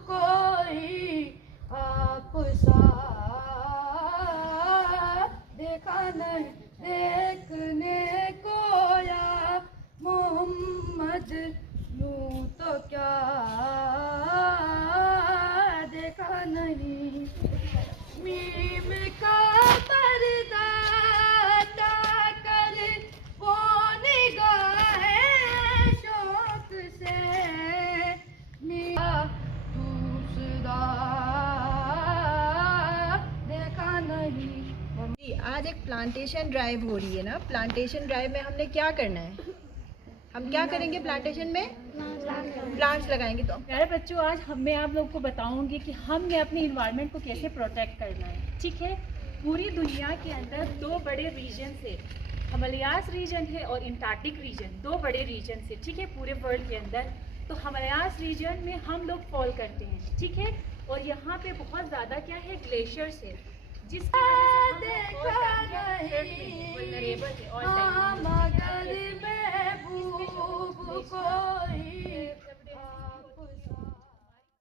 कोई आप सा देखा नहीं देखने को या मोहम्मद, यूं तो क्या देखा नहीं। मीम का पर्दा कर वो निगाहे शौक से मिया दूसरा देखा नहीं। आज एक प्लांटेशन ड्राइव हो रही है ना। प्लांटेशन ड्राइव में हमने क्या करना है? हम क्या करेंगे प्लांटेशन में? प्लांट्स लगाएंगे। तो प्यारे बच्चों, आज मैं आप लोगों को बताऊंगी कि हमने अपने इन्वायरमेंट को कैसे प्रोटेक्ट करना है। ठीक है, पूरी दुनिया के अंदर दो बड़े रीजन है, हिमालयास रीजन है और अंटार्कटिक रीजन, दो बड़े रीजन है। ठीक है, पूरे वर्ल्ड के अंदर तो हिमालयास रीजन में हम लोग फॉल करते हैं। ठीक है, और यहाँ पे बहुत ज़्यादा क्या है, ग्लेशियर्स है, जिसकी वजह से हम